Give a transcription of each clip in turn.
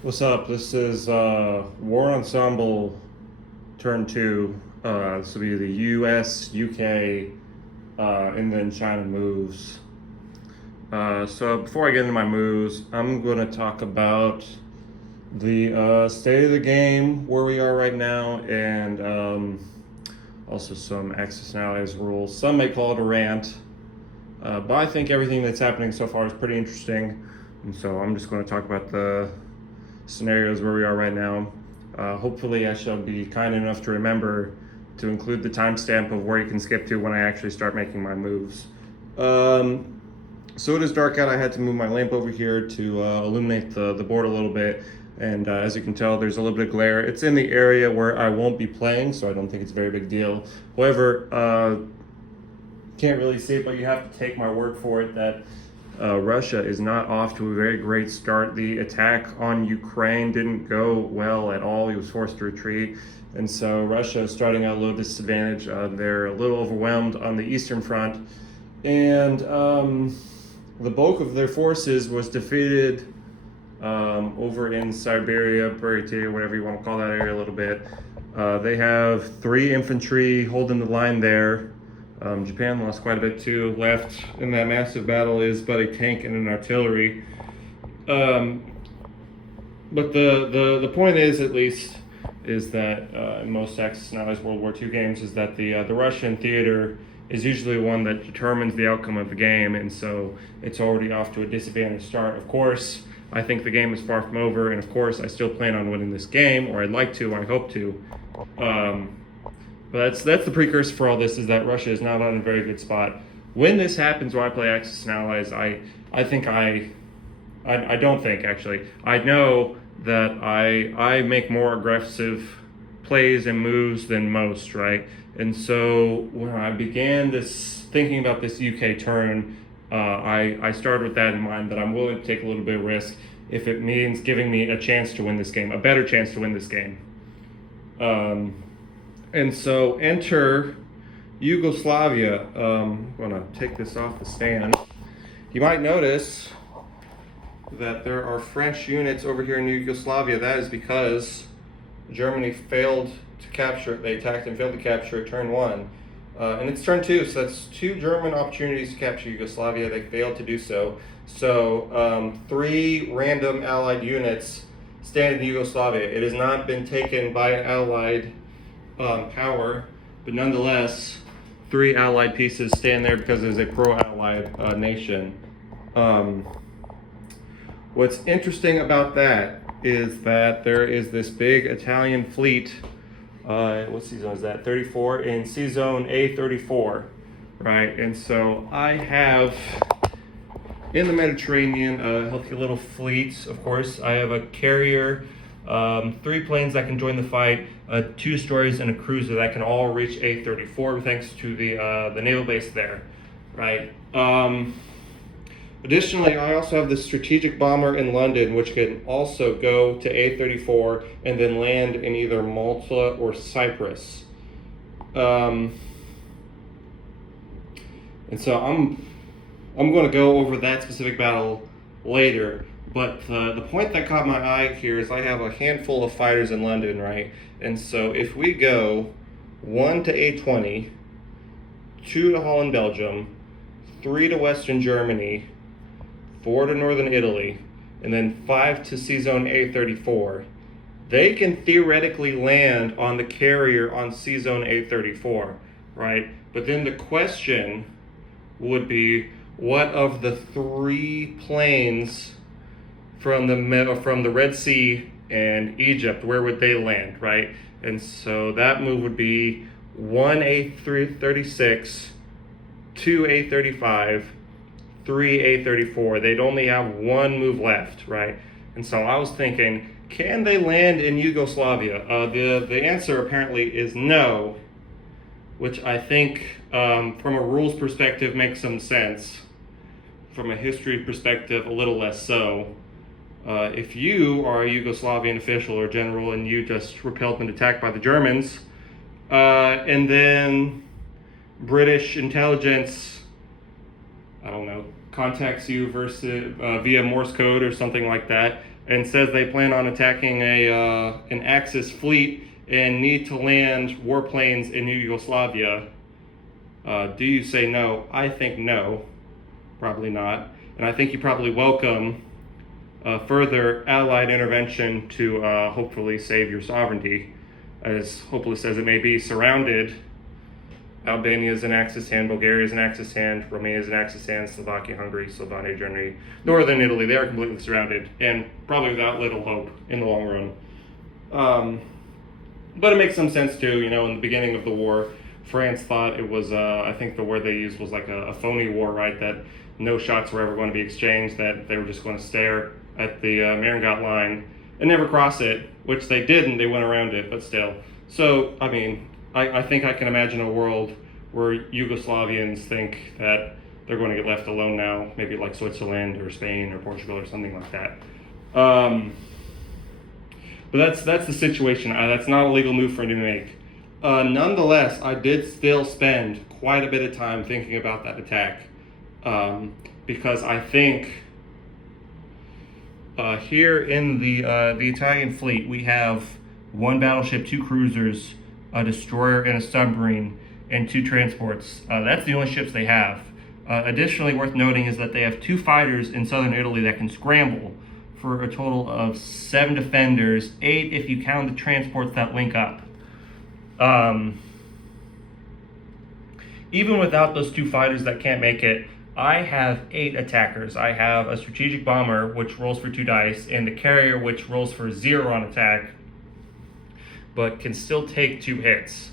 What's up? This is War Ensemble Turn 2. This will be the US, UK, and then China moves. So before I get into my moves, I'm going to talk about the state of the game, where we are right now, and also some Axis and Allies rules. Some may call it a rant, but I think everything that's happening so far is pretty interesting. And so I'm just going to talk about the scenarios where we are right now. Hopefully, I shall be kind enough to remember to include the timestamp of where you can skip to when I actually start making my moves. So it is dark out. I had to move my lamp over here to illuminate the board a little bit. And as you can tell, there's a little bit of glare. It's in the area where I won't be playing, so I don't think it's a very big deal. However, can't really see it, but you have to take my word for it that Russia is not off to a very great start. The attack on Ukraine didn't go well at all. He was forced to retreat. And so Russia is starting at a little disadvantage. They're a little overwhelmed on the Eastern Front. And the bulk of their forces was defeated over in Siberia, Buryatia, whatever you want to call that area a little bit. They have 3 infantry holding the line there. Japan lost quite a bit too. Left in that massive battle is but a tank and an artillery. But the point is, at least, is that in most Axis and Allies World War II games, is that the Russian theater is usually one that determines the outcome of the game, and so it's already off to a disadvantaged start. Of course, I think the game is far from over, and of course, I still plan on winning this game, or I'd like to, I hope to. But that's the precursor for all this, is that Russia is not on a very good spot. When this happens, when I play Axis and Allies, I don't think, actually. I know that I make more aggressive plays and moves than most, right? And so when I began thinking about this UK turn, I started with that in mind, that I'm willing to take a little bit of risk if it means giving me a chance to win this game, a better chance to win this game. And so enter Yugoslavia. I'm going to take this off the stand. You might notice that there are French units over here in Yugoslavia. That is because Germany failed to capture it. They attacked and failed to capture it turn 1. And it's turn 2, so that's 2 German opportunities to capture Yugoslavia. They failed to do so. So 3 random Allied units stand in Yugoslavia. It has not been taken by an Allied power, but nonetheless, 3 Allied pieces stand there because it is a pro-Allied nation. What's interesting about that is that there is this big Italian fleet. What sea zone is that? 34 in sea zone A34, right? And so I have in the Mediterranean a healthy little fleet. Of course, I have a carrier, 3 planes that can join the fight, 2 destroyers, and a cruiser that can all reach A34 thanks to the naval base there, right? Additionally, I also have the strategic bomber in London, which can also go to A34 and then land in either Malta or Cyprus. And so I'm going to go over that specific battle later. But the point that caught my eye here is I have a handful of fighters in London, right? And so if we go 1 to A20, 2 to Holland, Belgium, 3 to Western Germany, 4 to Northern Italy, and then 5 to Sea Zone A34, they can theoretically land on the carrier on Sea Zone A34, right? But then the question would be, what of the 3 planes from the Red Sea and Egypt, where would they land, right? And so that move would be 1 A36, 2 A35, 3 A34. They'd only have 1 move left, right? And so I was thinking, can they land in Yugoslavia? The answer apparently is no, which I think from a rules perspective makes some sense. From a history perspective, a little less so. If you are a Yugoslavian official or general and you just repelled an attack by the Germans, and then British intelligence, I don't know, contacts you via Morse code or something like that, and says they plan on attacking an Axis fleet and need to land warplanes in New Yugoslavia, do you say no? I think no, probably not. And I think you probably welcome further Allied intervention to hopefully save your sovereignty. As hopeless as it may be, surrounded. Albania is an Axis hand, Bulgaria is an Axis hand, Romania is an Axis hand, Slovakia, Hungary, Slovenia, Germany, Northern Italy, they are completely surrounded, and probably without little hope in the long run. But it makes some sense too, in the beginning of the war, France thought it was, I think the word they used was like a phony war, right? That no shots were ever going to be exchanged, that they were just going to stare at the Marengot line and never cross it, which they didn't, they went around it, but still. So, I mean, I think I can imagine a world where Yugoslavians think that they're going to get left alone now, maybe like Switzerland or Spain or Portugal or something like that. But that's the situation. That's not a legal move for me to make. Nonetheless, I did still spend quite a bit of time thinking about that attack, because I think here in the Italian fleet we have one battleship, 2 cruisers, a destroyer, and a submarine, and 2 transports. That's the only ships they have. Additionally, worth noting is that they have 2 fighters in southern Italy that can scramble, for a total of 7 defenders, 8 if you count the transports that link up. Even without those 2 fighters that can't make it, I have 8 attackers. I have a strategic bomber, which rolls for 2 dice, and the carrier, which rolls for 0 on attack, but can still take 2 hits.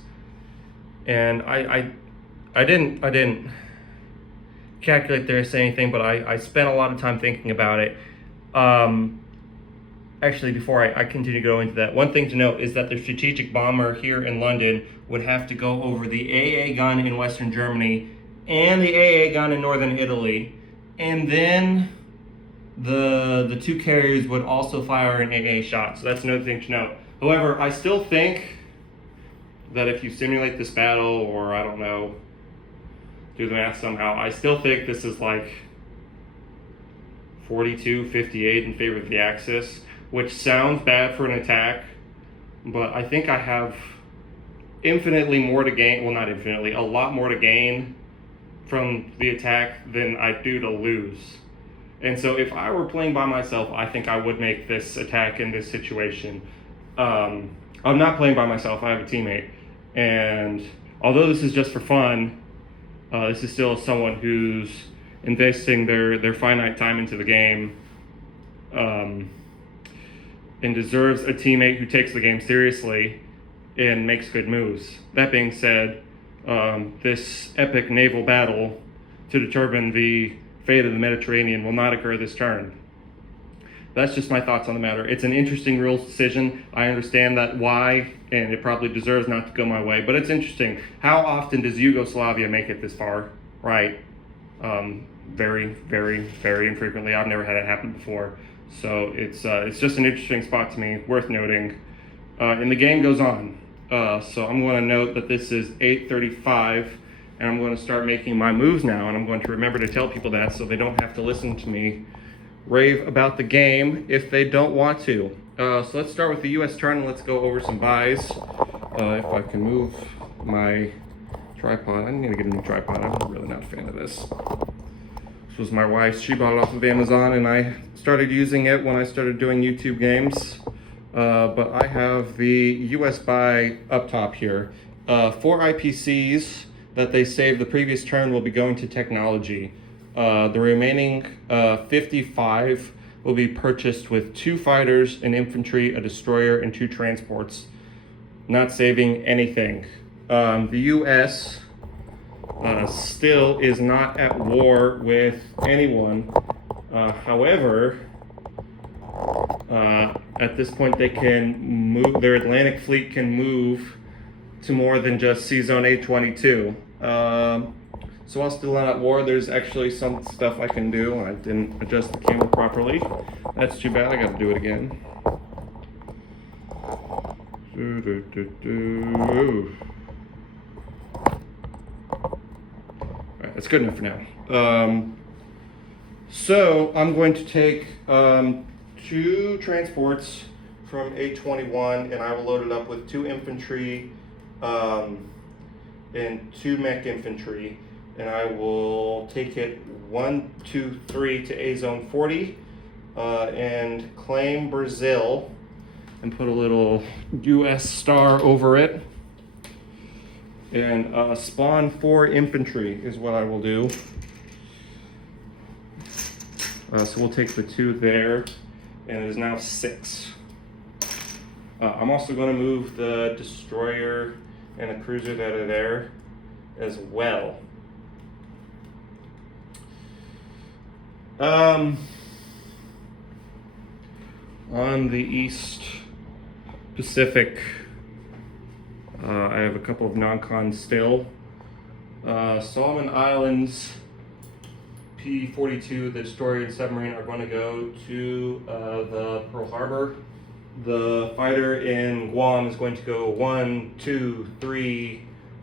And I didn't calculate there or say anything, but I spent a lot of time thinking about it. Actually, before I continue to go into that, one thing to note is that the strategic bomber here in London would have to go over the AA gun in Western Germany and the AA gun in Northern Italy, and then the 2 carriers would also fire an AA shot. So that's another thing to note. However, I still think that if you simulate this battle, or I don't know, do the math somehow, I still think this is like 42-58 in favor of the Axis, which sounds bad for an attack, but I think I have infinitely more to gain, well, not infinitely, a lot more to gain from the attack than I do to lose. And so if I were playing by myself, I think I would make this attack in this situation. I'm not playing by myself, I have a teammate, and although this is just for fun, this is still someone who's investing their finite time into the game, and deserves a teammate who takes the game seriously and makes good moves. That being said, this epic naval battle to determine the fate of the Mediterranean will not occur this turn. That's just my thoughts on the matter. It's an interesting rules decision. I understand that why, and it probably deserves not to go my way, but it's interesting. How often does Yugoslavia make it this far, right? Very, very, very infrequently. I've never had it happen before. So it's just an interesting spot to me, worth noting. And the game goes on. So I'm going to note that this is 8:35, and I'm going to start making my moves now, and I'm going to remember to tell people that so they don't have to listen to me rave about the game if they don't want to. So let's start with the U.S. turn, and let's go over some buys. If I can move my tripod. I need to get a new tripod. I'm really not a fan of this. This was my wife's. She bought it off of Amazon, and I started using it when I started doing YouTube games. But I have the US buy up top here. 4 IPCs that they saved the previous turn will be going to technology. The remaining 55 will be purchased with 2 fighters, an infantry, a destroyer, and 2 transports. Not saving anything. The US still is not at war with anyone. However, at this point they can move, their Atlantic fleet can move to more than just Sea Zone 822. So while still not at war, there's actually some stuff I can do. I didn't adjust the camera properly. That's too bad, I gotta do it again. Alright, that's good enough for now. So I'm going to take 2 transports from A21, and I will load it up with 2 infantry and 2 mech infantry, and I will take it 1, 2, 3 to A Zone 40 and claim Brazil and put a little US star over it. And spawn 4 infantry is what I will do. So we'll take the 2 there, and it is now 6. I'm also going to move the destroyer and the cruiser that are there as well. On the East Pacific, I have a couple of non-cons still. Solomon Islands, P-42, the destroyer and submarine are going to go to the Pearl Harbor. The fighter in Guam is going to go 1, 2, 3,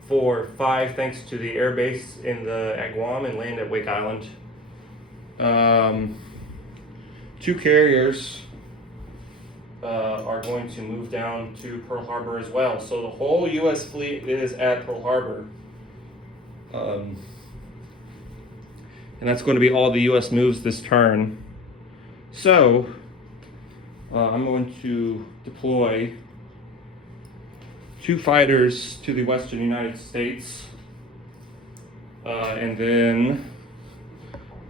4, 5, thanks to the air base at Guam, and land at Wake Island. 2 carriers are going to move down to Pearl Harbor as well. So the whole U.S. fleet is at Pearl Harbor. And that's going to be all the U.S. moves this turn. So I'm going to deploy 2 fighters to the western United States, and then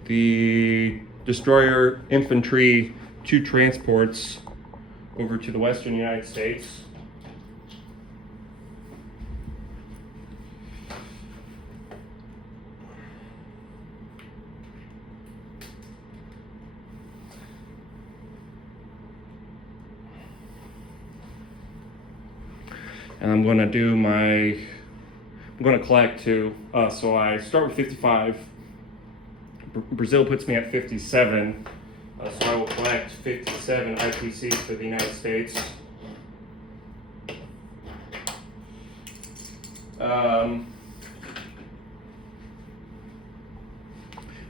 the destroyer infantry 2 transports over to the western United States. And I'm going to collect 2. So I start with 55. Brazil puts me at 57. So I will collect 57 IPCs for the United States.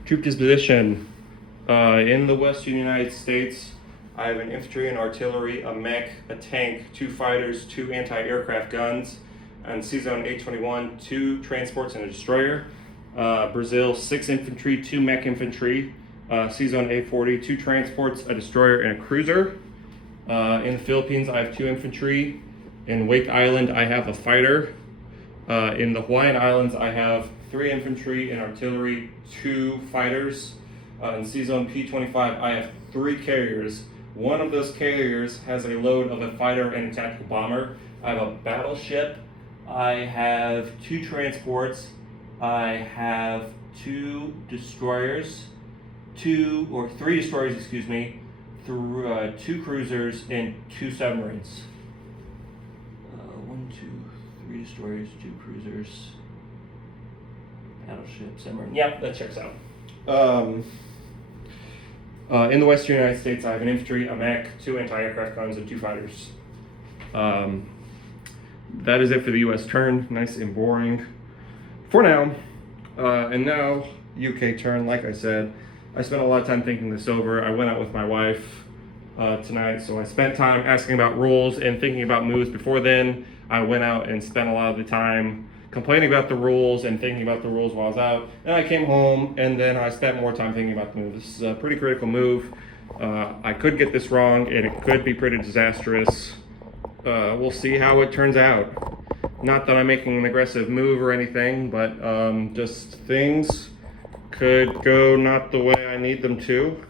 Troop disposition. In the western United States, I have an infantry and artillery, a mech, a tank, 2 fighters, 2 anti-aircraft guns, and C-Zone 821, 2 transports and a destroyer. Brazil, 6 infantry, 2 mech infantry, C-Zone 840, 2 transports, a destroyer, and a cruiser. In the Philippines, I have 2 infantry. In Wake Island, I have a fighter. In the Hawaiian Islands, I have 3 infantry and artillery, 2 fighters. In C-Zone P25, I have 3 carriers. One of those carriers has a load of a fighter and a tactical bomber. I have a battleship. I have 2 transports. I have 2 destroyers, 3 destroyers, excuse me, 2 cruisers, and 2 submarines. 1, 2, 3 destroyers, 2 cruisers, battleship, submarine. Yeah, that checks out. In the western United States, I have an infantry, a mech, 2 anti-aircraft guns, and 2 fighters. That is it for the U.S. turn. Nice and boring for now. And now, UK turn. Like I said, I spent a lot of time thinking this over. I went out with my wife tonight, so I spent time asking about rules and thinking about moves. Before then, I went out and spent a lot of the time complaining about the rules and thinking about the rules while I was out. Then I came home, and then I spent more time thinking about the move. This is a pretty critical move. I could get this wrong, and it could be pretty disastrous. We'll see how it turns out. Not that I'm making an aggressive move or anything, but just things could go not the way I need them to.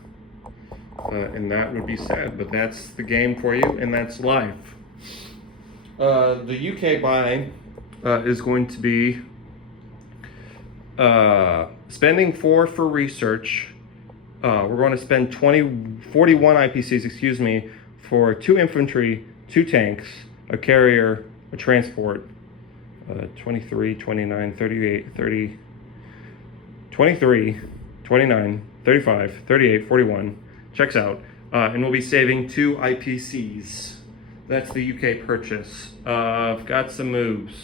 And that would be sad, but that's the game for you, and that's life. The UK buy is going to be spending 4 for research. We're going to spend 41 IPCs, excuse me, for 2 infantry, 2 tanks, a carrier, a transport, 23, 29, 38, 30, 23, 29, 35, 38, 41. Checks out. And we'll be saving 2 IPCs. That's the UK purchase. I've got some moves.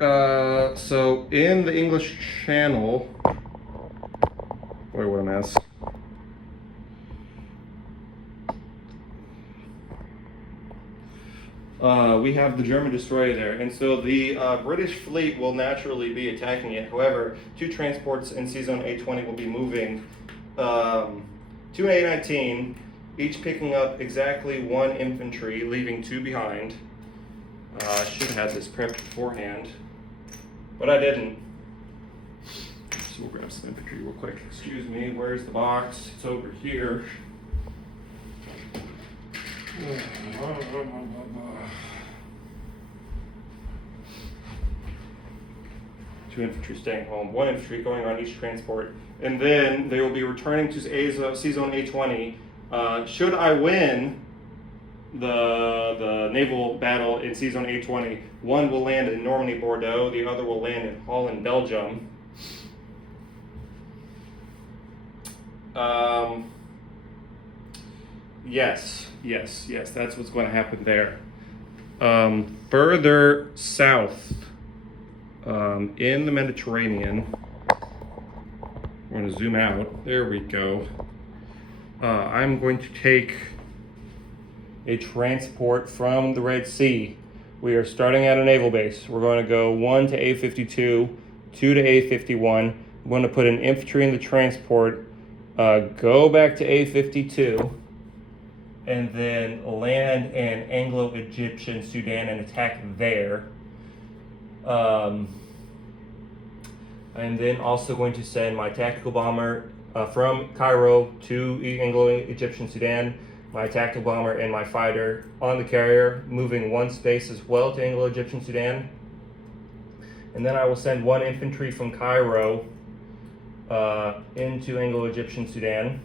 So in the English Channel, boy, what a mess. we have the German destroyer there, and so the British fleet will naturally be attacking it. However, 2 transports in Sea Zone A20 will be moving to A19, each picking up exactly 1 infantry, leaving 2 behind. I should have had this prepped beforehand, but I didn't. So we'll grab some infantry real quick. Excuse me, where's the box? It's over here. 2 infantry staying home, 1 infantry going on each transport, and then they will be returning to Sea Zone A20. Should I win the naval battle in Sea Zone A20, 1 will land in Normandy, Bordeaux, the other will land in Holland, Belgium. Yes, that's what's going to happen there. Further south, in the Mediterranean, we're going to zoom out. There we go. I'm going to take a transport from the Red Sea. We are starting at a naval base. We're going to go 1 to A52, 2 to A51. I'm going to put an infantry in the transport, go back to A52, and then land in Anglo-Egyptian Sudan and attack there. I'm then also going to send my tactical bomber from Cairo to Anglo-Egyptian Sudan, my tactical bomber and my fighter on the carrier, moving 1 space as well to Anglo-Egyptian Sudan. And then I will send 1 infantry from Cairo into Anglo-Egyptian Sudan.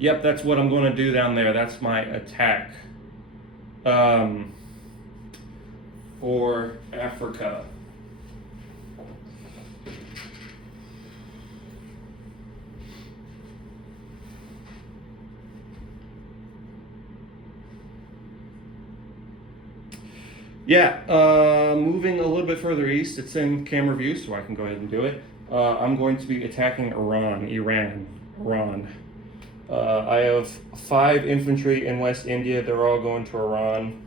Yep, that's what I'm going to do down there. That's my attack for Africa. Moving a little bit further east, it's in camera view, so I can go ahead and do it. I'm going to be attacking Iran. I have 5 infantry in West India. They're all going to Iran.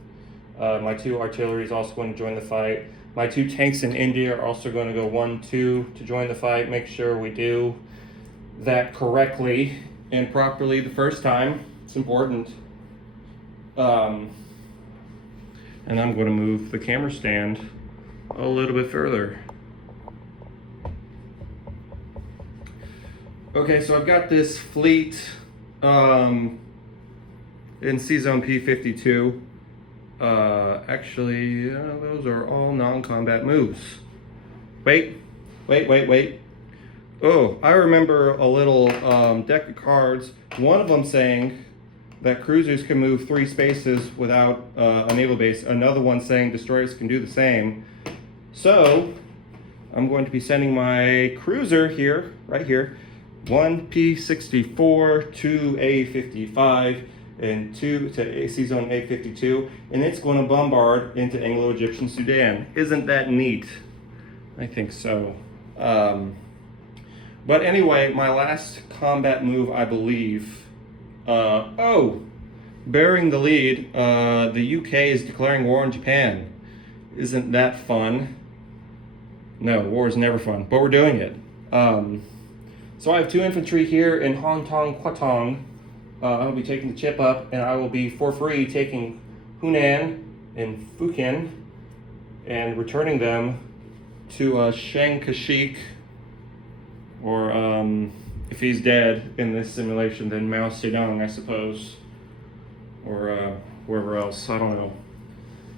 My 2 artillery is also going to join the fight. My 2 tanks in India are also going to go 1-2 to join the fight. Make sure we do that correctly and properly the first time. It's important. And I'm going to move the camera stand a little bit further. Okay, so I've got this fleet in Sea Zone P52. Actually, those are all non-combat moves. Wait. Oh, I remember a little deck of cards. One of them saying that cruisers can move 3 spaces without a naval base. Another one saying destroyers can do the same. So I'm going to be sending my cruiser here, right here, 1 P64, 2 A55, and 2 to Sea Zone A52, and it's going to bombard into Anglo-Egyptian Sudan. Isn't that neat? I think so. But anyway, my last combat move, I believe. Bearing the lead, the UK is declaring war on Japan. Isn't that fun? No, war is never fun, but we're doing it. So I have 2 infantry here in Hong Tong, Kwatong. I'll be taking the chip up, and I will be for free taking Hunan and Fukin and returning them to Chiang Kai-shek, or if he's dead in this simulation, then Mao Zedong, I suppose, or whoever else. I don't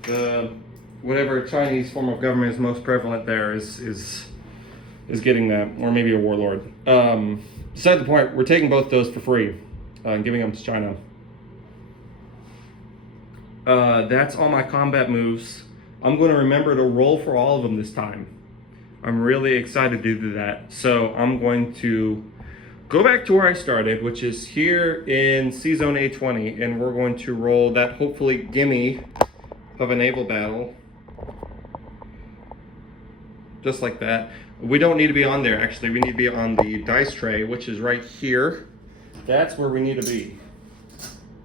know. Whatever Chinese form of government is most prevalent there is getting that, or maybe a warlord. Beside the point, we're taking both those for free and giving them to China. That's all my combat moves. I'm going to remember to roll for all of them this time. I'm really excited to do that. So I'm going to go back to where I started, which is here in Sea Zone A20, and we're going to roll that hopefully gimme of a naval battle. Just like that. We don't need to be on there, actually. We need to be on the dice tray, which is right here. That's where we need to be.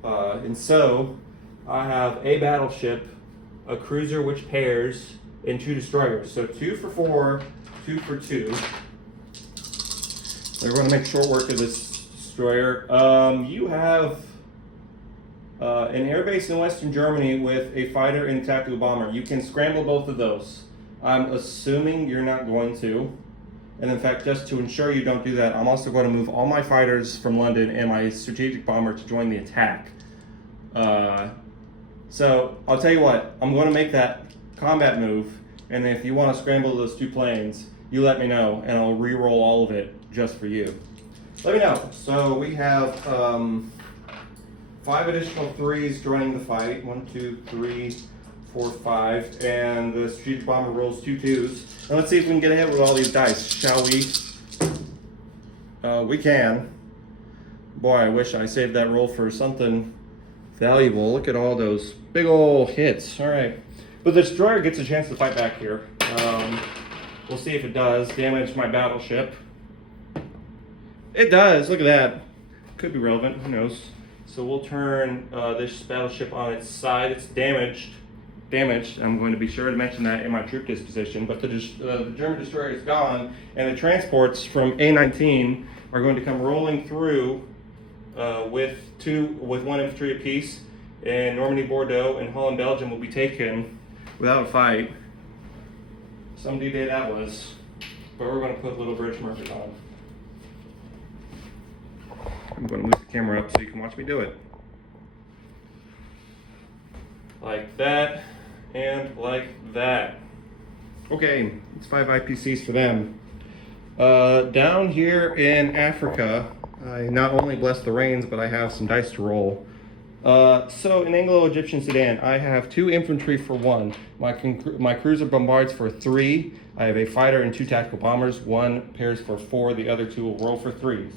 And so I have a battleship, a cruiser which pairs, and 2 destroyers. So 2 for 4, 2 for 2. We're going to make short work of this destroyer. You have an airbase in Western Germany with a fighter and a tactical bomber. You can scramble both of those. I'm assuming you're not going to. And in fact, just to ensure you don't do that, I'm also going to move all my fighters from London and my strategic bomber to join the attack. So I'll tell you what, I'm going to make that combat move, and if you want to scramble those 2 planes, you let me know, and I'll re-roll all of it just for you. Let me know. So we have 5 additional 3s joining the fight. 1, 2, 3, 4, 5, and the strategic bomber rolls 2 2s. And let's see if we can get ahead with all these dice, shall we? We can. Boy, I wish I saved that roll for something valuable. Look at all those big old hits. All right, but the destroyer gets a chance to fight back here. We'll see if it does damage my battleship. It does. Look at that. Could be relevant. Who knows? So we'll turn this battleship on its side. It's damaged. I'm going to be sure to mention that in my troop disposition. But the German destroyer is gone, and the transports from A19 are going to come rolling through with 1 infantry apiece. And Normandy, Bordeaux, and Holland, Belgium will be taken without a fight. Some D-Day that was. But we're going to put little British markers on. I'm going to move the camera up so you can watch me do it. Like that, and like that. Okay, it's 5 IPCs for them. Down here in Africa, I not only bless the rains, but I have some dice to roll. So in Anglo-Egyptian Sudan, I have 2 infantry for 1. My cruiser bombards for 3. I have a fighter and 2 tactical bombers. 1 pairs for 4. The other 2 will roll for 3s.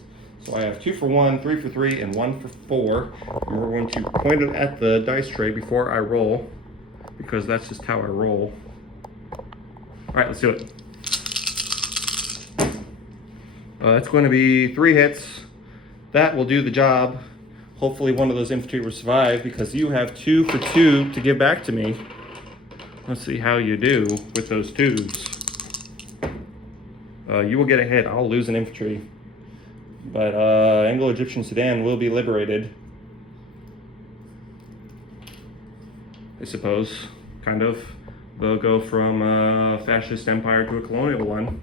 So I have 2 for 1, 3 for 3, and 1 for 4. And we're going to point it at the dice tray before I roll, because that's just how I roll. All right, let's do it. That's going to be 3 hits. That will do the job. Hopefully one of those infantry will survive, because you have 2 for 2 to give back to me. Let's see how you do with those 2s. You will get a hit. I'll lose an infantry. But Anglo-Egyptian Sudan will be liberated. I suppose, kind of. They'll go from a fascist empire to a colonial one.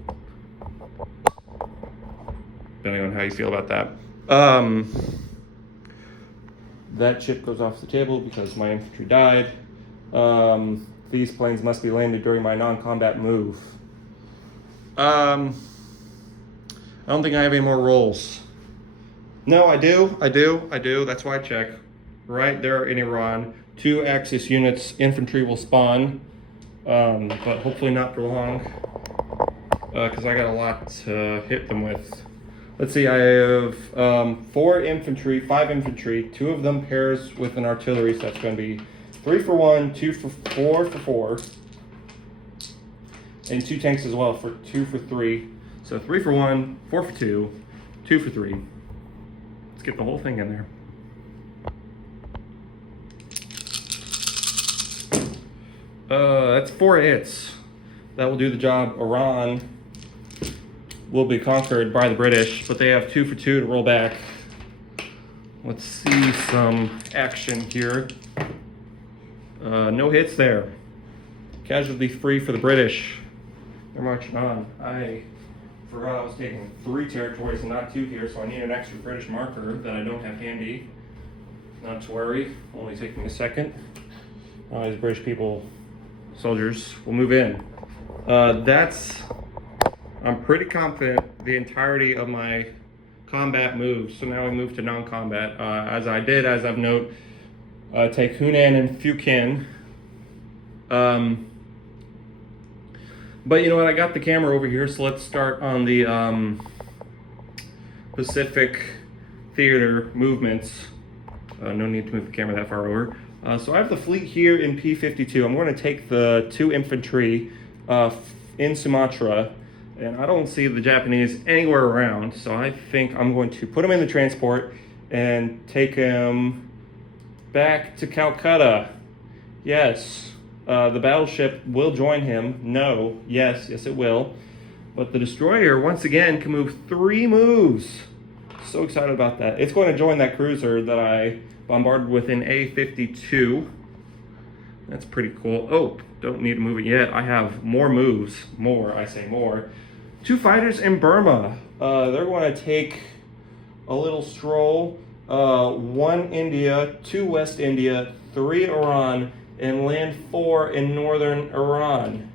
Depending on how you feel about that. That ship goes off the table because my infantry died. These planes must be landed during my non-combat move. I don't think I have any more rolls. No, I do. That's why I check. Right there in Iran, 2 Axis units infantry will spawn, but hopefully not for long, because I got a lot to hit them with. Let's see, I have 4 infantry, 5 infantry, 2 of them pairs with an artillery, so that's going to be 3 for 1, 2 for 4 for 4, and 2 tanks as well for 2 for 3. So 3 for 1, 4 for 2, 2 for 3. Let's get the whole thing in there. That's 4 hits. That will do the job. Iran will be conquered by the British, but they have 2 for 2 to roll back. Let's see some action here. No hits there. Casualty free for the British. They're marching on. I forgot I was taking 3 territories and not 2 here, so I need an extra British marker that I don't have handy. Not to worry, only take me a second. These British people, soldiers, will move in. I'm pretty confident the entirety of my combat moves. So now we move to non-combat. As I've note, take Hunan and Fukin. But you know what, I got the camera over here, so let's start on the Pacific Theater movements. No need to move the camera that far over. So I have the fleet here in P52. I'm going to take the 2 infantry in Sumatra, and I don't see the Japanese anywhere around, so I think I'm going to put them in the transport and take them back to Calcutta. Yes. The battleship will join him. No. Yes, it will. But the destroyer, once again, can move 3 moves. So excited about that. It's going to join that cruiser that I bombarded with in A52. That's pretty cool. Oh, don't need to move it yet. I have more moves. I say more. 2 fighters in Burma. They're going to take a little stroll. 1 India, 2 West India, 3 Iran, and land 4 in northern Iran.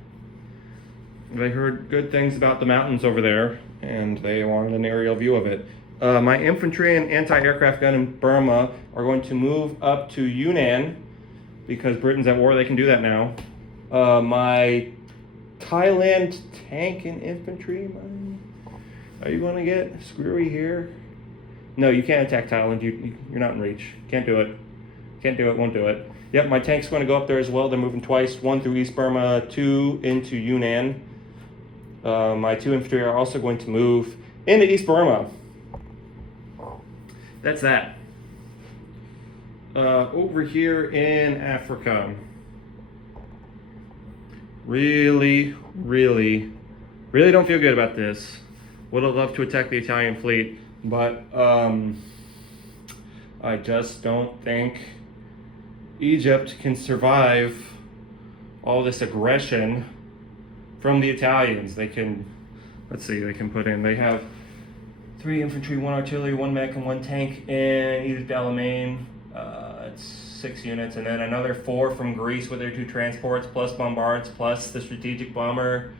They heard good things about the mountains over there, and they wanted an aerial view of it. My infantry and anti-aircraft gun in Burma are going to move up to Yunnan, because Britain's at war, they can do that now. My Thailand tank and infantry, are you going to get screwy here? No, you can't attack Thailand. You're not in reach. Can't do it. Can't do it, won't do it. Yep, my tank's going to go up there as well. They're moving twice, 1 through East Burma, 2 into Yunnan. My 2 infantry are also going to move into East Burma. That's that. Over here in Africa. Really don't feel good about this. Would have loved to attack the Italian fleet, but I just don't think Egypt can survive all this aggression from the Italians. They can, they have 3 infantry, 1 artillery, 1 mech, and 1 tank in Egypt Alamein. It's 6 units, and then another 4 from Greece with their 2 transports, plus bombards, plus the strategic bomber.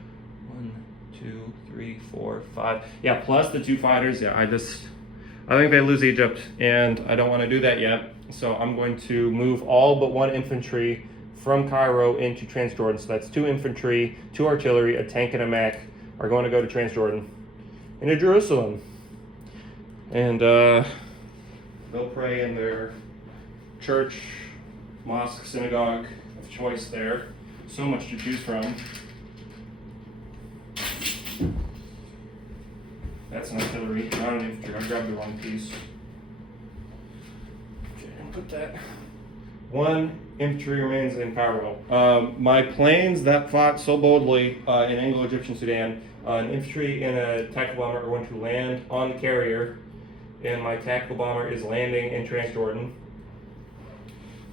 1, 2, 3, 4, 5. Yeah, plus the 2 fighters. Yeah, I think they lose Egypt, and I don't want to do that yet. So I'm going to move all but 1 infantry from Cairo into Transjordan. So that's 2 infantry, 2 artillery, a tank, and a mech are going to go to Transjordan, into Jerusalem. And they'll pray in their church, mosque, synagogue of choice there. So much to choose from. That's an artillery, not an infantry. I grabbed the wrong piece. Okay, and put that. 1 infantry remains in Cairo. My planes that fought so boldly in Anglo-Egyptian Sudan, an infantry and a tactical bomber are going to land on the carrier, and my tactical bomber is landing in Transjordan.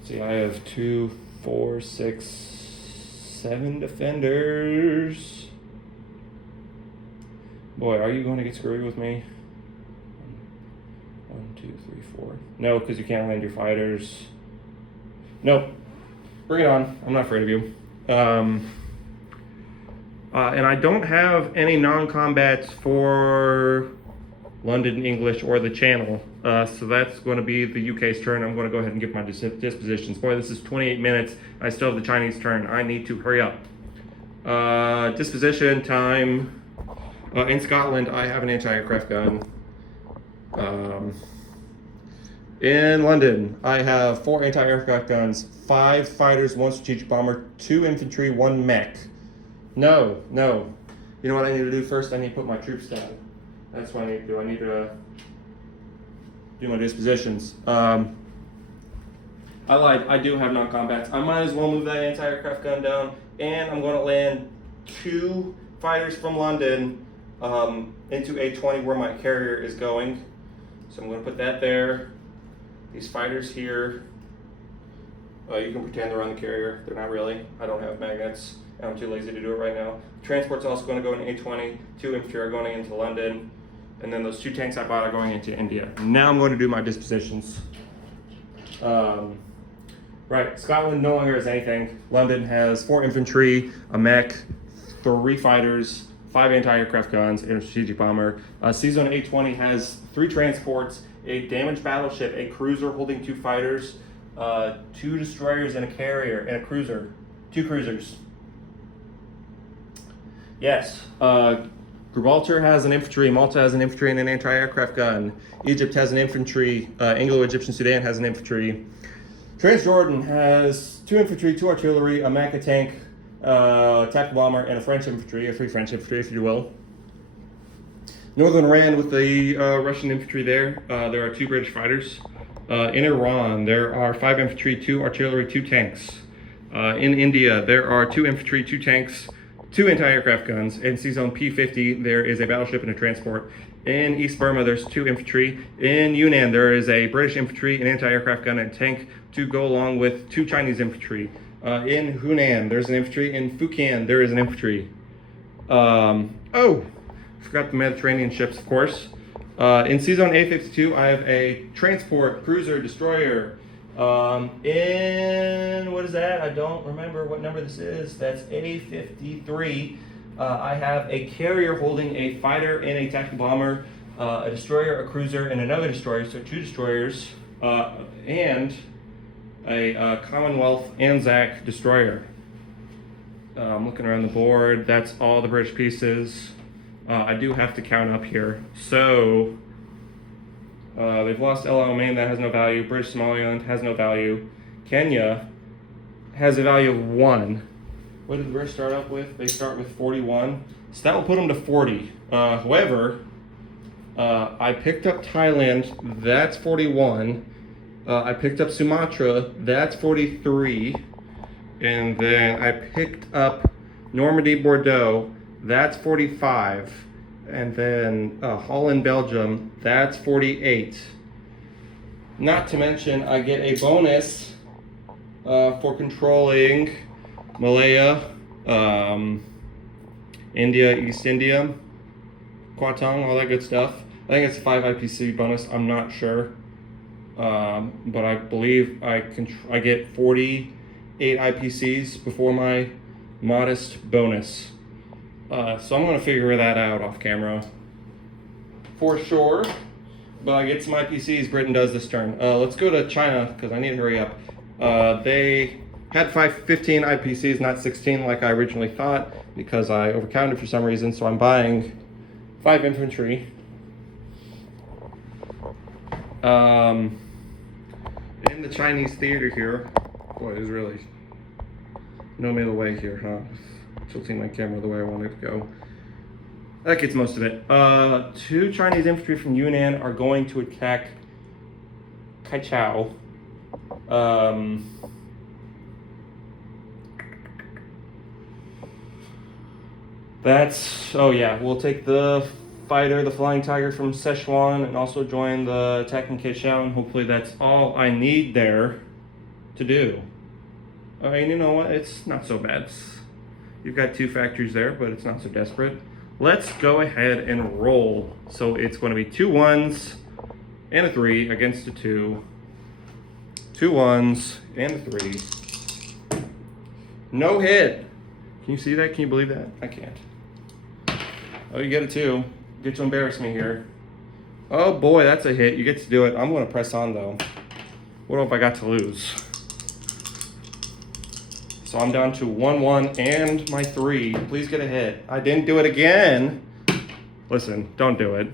See, I have 2, 4, 6, 7 defenders. Boy, are you going to get screwy with me? 1, 2, 3, 4. No, because you can't land your fighters. Nope. Bring it on. I'm not afraid of you. And I don't have any non-combats for London, English, or the Channel. So that's going to be the UK's turn. I'm going to go ahead and give my dispositions. Boy, this is 28 minutes. I still have the Chinese turn. I need to hurry up. Disposition time. In Scotland, I have an anti-aircraft gun. In London, I have 4 anti-aircraft guns, 5 fighters, 1 strategic bomber, 2 infantry, 1 mech. No. You know what I need to do first? I need to put my troops down. That's what I need to do. I need to do my dispositions. I lied. I do have non-combats. I might as well move that anti-aircraft gun down, and I'm going to land 2 fighters from London into A20 where my carrier is going. So I'm going to put that there. These fighters here, you can pretend they're on the carrier. They're not really. I don't have magnets, and I'm too lazy to do it right now. Transport's also going to go into A20. 2 infantry are going into London, and then those 2 tanks I bought are going into India. Now I'm going to do my dispositions. Right, Scotland no longer has anything. London has 4 infantry, a mech, 3 fighters, 5 anti-aircraft guns, and a strategic bomber. C-Zone A20 has 3 transports, a damaged battleship, a cruiser holding 2 fighters, 2 destroyers and a carrier, and a cruiser. 2 cruisers. Yes. Gibraltar has an infantry, Malta has an infantry and an anti-aircraft gun. Egypt has an infantry, Anglo-Egyptian Sudan has an infantry. Transjordan has 2 infantry, 2 artillery, a mech, a tank, tactical bomber, and a French infantry, a Free French infantry, if you will. Northern Iran with the Russian infantry there. There are 2 British fighters. In Iran, there are 5 infantry, 2 artillery, 2 tanks. In India, there are 2 infantry, 2 tanks, 2 anti-aircraft guns. In C-Zone P50, there is a battleship and a transport. In East Burma, there's 2 infantry. In Yunnan, there is a British infantry, an anti-aircraft gun, and a tank to go along with 2 Chinese infantry. In Hunan, there's an infantry. In Fujian, there is an infantry. Forgot the Mediterranean ships, of course. In C-Zone A52, I have a transport, cruiser, destroyer. In, what is that? I don't remember what number this is. That's A53. I have a carrier holding a fighter and a tactical bomber, a destroyer, a cruiser, and another destroyer, so 2 destroyers, and a Commonwealth Anzac destroyer. I'm looking around the board. That's all the British pieces. I do have to count up here. So, they've lost El Alamein, that has no value. British Somaliland has no value. Kenya has a value of 1. What did the British start up with? They start with 41. So that will put them to 40. However, I picked up Thailand, that's 41. I picked up Sumatra, that's 43. And then I picked up Normandy, Bordeaux, that's 45. And then Holland, Belgium, that's 48. Not to mention, I get a bonus for controlling Malaya, India, East India, Kwatong, all that good stuff. I think it's a 5 IPC bonus, I'm not sure. But I believe I get 48 IPCs before my modest bonus. So I'm going to figure that out off camera for sure. But I get some IPCs Britain does this turn. Let's go to China because I need to hurry up. They had 15 IPCs, not 16 like I originally thought because I overcounted for some reason. So I'm buying 5 infantry. In the Chinese theater here, boy, there's really no middle way here, huh? Tilting my camera the way I want it to go. That gets most of it. 2 Chinese infantry from Yunnan are going to attack Kaichou. We'll take the fighter, the Flying Tiger from Sichuan, and also join the attacking Kaichou, and hopefully that's all I need there to do. And you know what? It's not so bad. You've got 2 factories there, but it's not so desperate. Let's go ahead and roll. So it's going to be 2 1s and a 3 against a 2. 2 1s and a 3. No hit. Can you see that? Can you believe that? I can't. Oh, you get a 2. Get to embarrass me here. Oh boy, that's a hit. You get to do it. I'm going to press on though. What if I got to lose? So I'm down to 1-1 and my 3. Please get a hit. I didn't do it again. Listen, don't do it.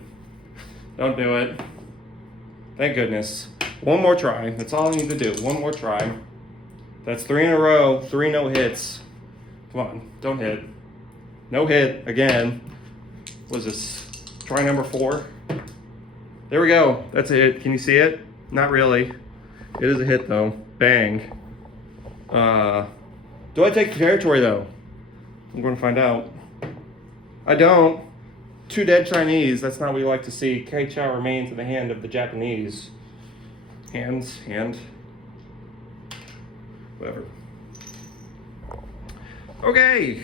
Don't do it. Thank goodness. One more try. That's all I need to do. One more try. That's 3 in a row. 3 no hits. Come on, don't hit. No hit again. What is this? Try number 4. There we go. That's a hit. Can you see it? Not really. It is a hit though. Bang. Do I take the territory though? I'm going to find out. I don't. 2 dead Chinese. That's not what you like to see. Kaichou remains in the hand of the Japanese. Hand. Whatever. Okay.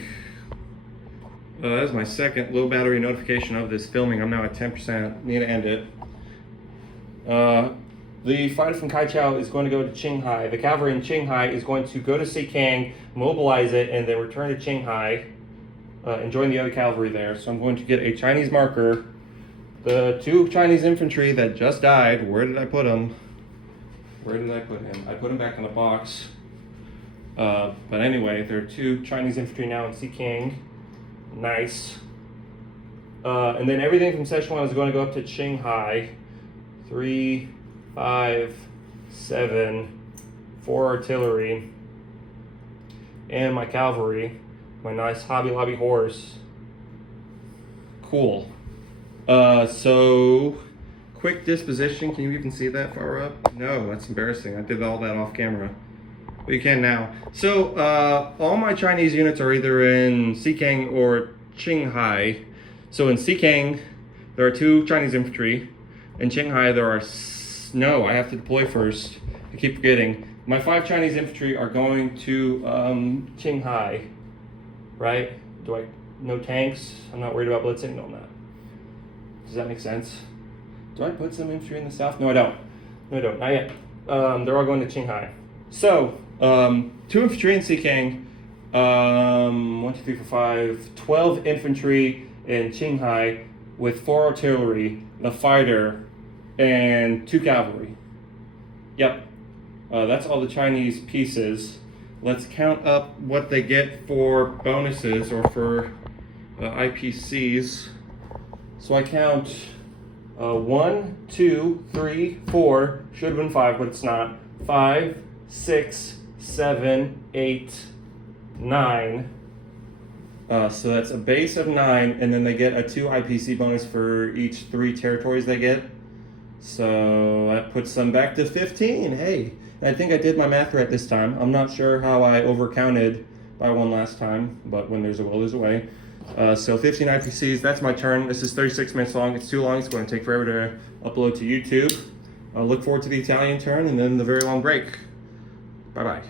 That's my second low battery notification of this filming. I'm now at 10%. Need to end it. The fighter from Kaichou is going to go to Qinghai. The cavalry in Qinghai is going to go to Sikang, mobilize it, and then return to Qinghai and join the other cavalry there. So I'm going to get a Chinese marker. The 2 Chinese infantry that just died, where did I put them? Where did I put him? I put him back in the box. But anyway, there are 2 Chinese infantry now in Sikang. Nice. And then everything from Sichuan is going to go up to Qinghai. 3, 5, 7, 4 artillery, and my cavalry, my nice Hobby Lobby horse. Cool. So quick disposition. Can you even see that far up? No, that's embarrassing. I did all that off camera. But you can now. So all my Chinese units are either in Xikang or Qinghai. So in Xikang, there are 2 Chinese infantry. In Qinghai, there are no, I have to deploy first. I keep forgetting. My 5 Chinese infantry are going to Qinghai, right? No tanks? I'm not worried about blitzing? No, I'm not. Does that make sense? Do I put some infantry in the south? No, I don't. No, I don't. Not yet. They're all going to Qinghai. So, 2 infantry in Xikang, 1, 2, 3, 4, 5, 12 infantry in Qinghai with 4 artillery, a fighter, and 2 cavalry. Yep. That's all the Chinese pieces. Let's count up what they get for bonuses or for IPCs. So I count 1, 2, 3, 4, should have been 5, but it's not. 5, 6, 7, 8, 9. So that's a base of 9, and then they get a 2 IPC bonus for each 3 territories they get. So that puts them back to 15. Hey, I think I did my math right this time. I'm not sure how I overcounted by 1 last time, but when there's a will, there's a way. So 15 IPCs, that's my turn. This is 36 minutes long. It's too long. It's going to take forever to upload to YouTube. I'll look forward to the Italian turn and then the very long break. Bye-bye.